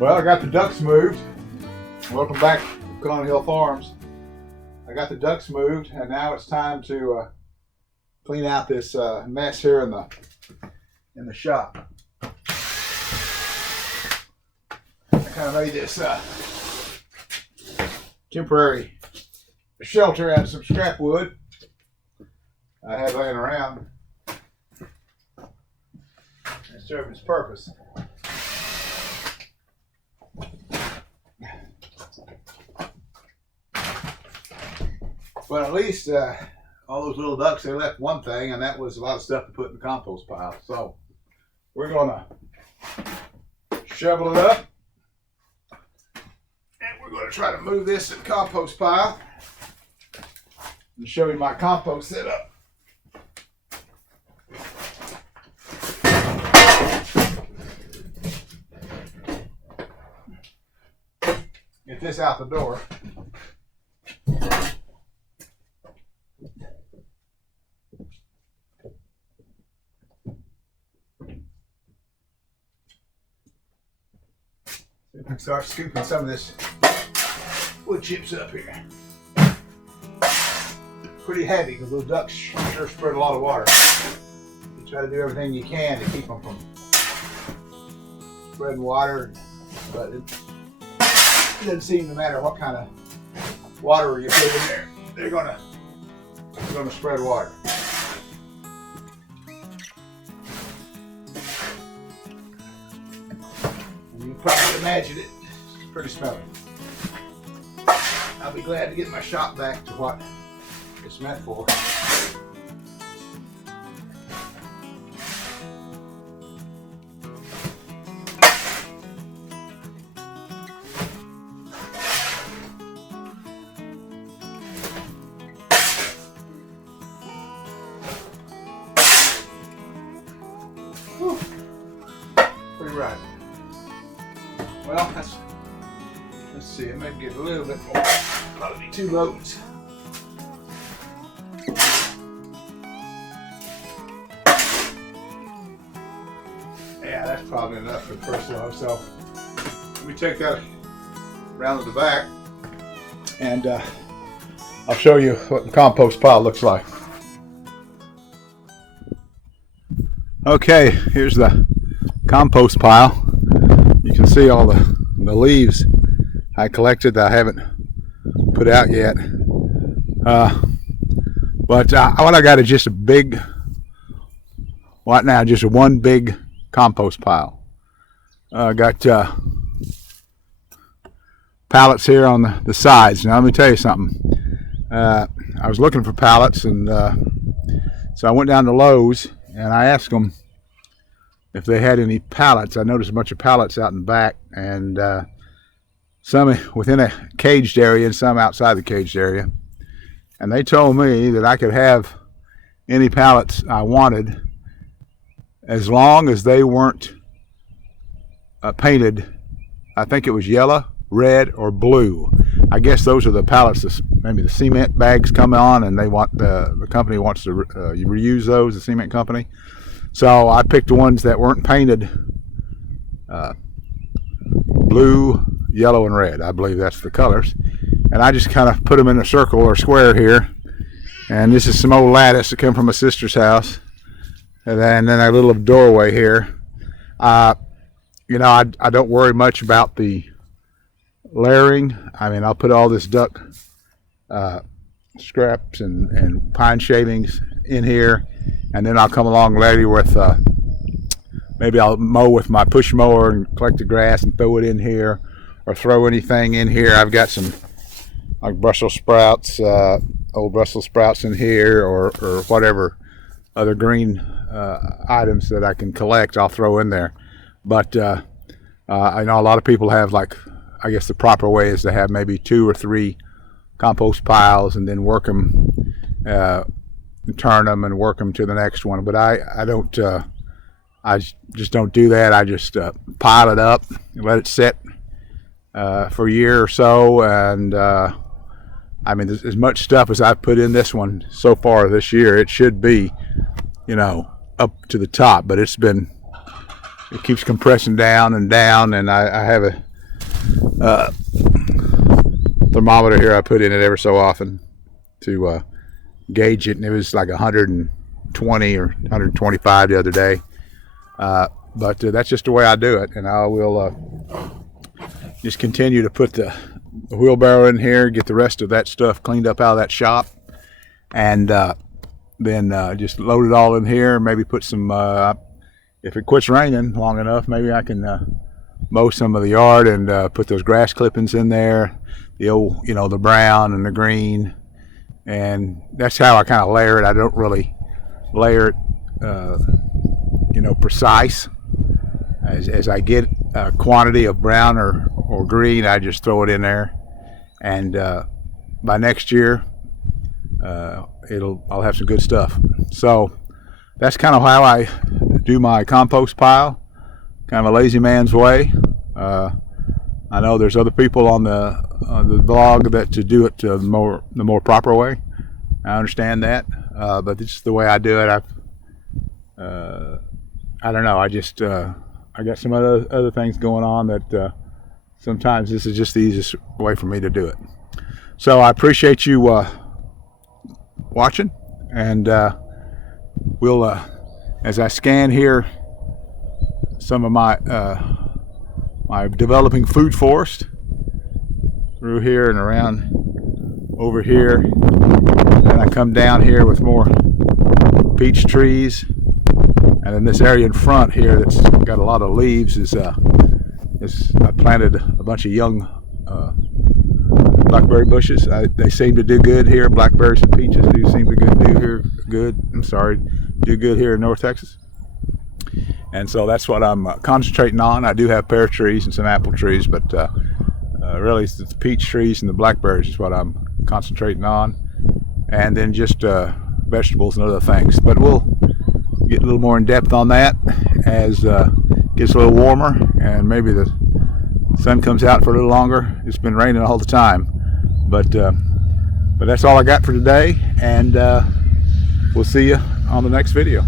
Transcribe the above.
Well, I got the ducks moved. Welcome back to Colonial Hill Farms. I got the ducks moved, and now it's time to clean out this mess here in the shop. I kind of made this temporary shelter out of some scrap wood I had laying around. It served its purpose. But at least all those little ducks, they left one thing, and that was a lot of stuff to put in the compost pile. So we're gonna shovel it up, and we're gonna try to move this in the compost pile and show you my compost setup. Get this out the door. I start scooping some of this wood chips up here. Pretty heavy because those ducks sure spread a lot of water. You try to do everything you can to keep them from spreading water, but it doesn't seem to matter what kind of water you put in there. They're gonna spread water. You can probably imagine it. It's pretty smelly. I'll be glad to get my shop back to what it's meant for. Whew. Pretty right. Well, let's see, it may get a little bit more. Probably 2 loads. Yeah, that's probably enough for the first load. So let me take that around to the back, and I'll show you what the compost pile looks like. Okay, here's the compost pile. You can see all the leaves I collected that I haven't put out yet. But what I got is just a big, just one big compost pile. I got pallets here on the sides. Now let me tell you something. I was looking for pallets, and so I went down to Lowe's and I asked them if they had any pallets. I noticed a bunch of pallets out in the back, and some within a caged area and some outside the caged area. And they told me that I could have any pallets I wanted as long as they weren't painted. I think it was yellow, red, or blue. I guess those are the pallets maybe the cement bags come on, and they want the company wants to reuse those, the cement company. So I picked the ones that weren't painted blue, yellow, and red. I believe that's the colors. And I just kind of put them in a circle or square here. And this is some old lattice that came from my sister's house. And then a little doorway here. I don't worry much about the layering. I mean, I'll put all this duck scraps and pine shavings in here. And then I'll come along later with, maybe I'll mow with my push mower and collect the grass and throw it in here, or throw anything in here. I've got some like Brussels sprouts, old Brussels sprouts in here, or whatever other green items that I can collect, I'll throw in there. But I know a lot of people have, like, I guess the proper way is to have maybe 2 or 3 compost piles and then work them, turn them and work them to the next one. But I don't, I just don't do that. I just pile it up and let it sit for a year or so. And I mean, as much stuff as I've put in this one so far this year, it should be, up to the top, but it keeps compressing down, and I have thermometer here I put in it ever so often to gauge it, and it was like 120 or 125 the other day. But that's just the way I do it, and I will just continue to put the wheelbarrow in here, get the rest of that stuff cleaned up out of that shop, and then just load it all in here. Maybe put some, if it quits raining long enough, maybe I can mow some of the yard and put those grass clippings in there, the old, the brown and the green, and that's how I kind of layer it. I don't really layer it, precise. As I get a quantity of brown or green, I just throw it in there, and by next year, I'll have some good stuff. So that's kind of how I do my compost pile, kind of a lazy man's way. I know there's other people on the blog that to do it the more proper way. I understand that, but this is the way I do it. I don't know. I got some other things going on that sometimes this is just the easiest way for me to do it. So I appreciate you watching, and we'll as I scan here some of my my developing food forest through here and around over here, and I come down here with more peach trees, and in this area in front here that's got a lot of leaves is I planted a bunch of young blackberry bushes. They seem to do good here. Blackberries and peaches do seem to do good here in North Texas. And so that's what I'm concentrating on. I do have pear trees and some apple trees, but really it's the peach trees and the blackberries is what I'm concentrating on. And then just vegetables and other things. But we'll get a little more in depth on that as it gets a little warmer and maybe the sun comes out for a little longer. It's been raining all the time. But that's all I got for today, and we'll see you on the next video.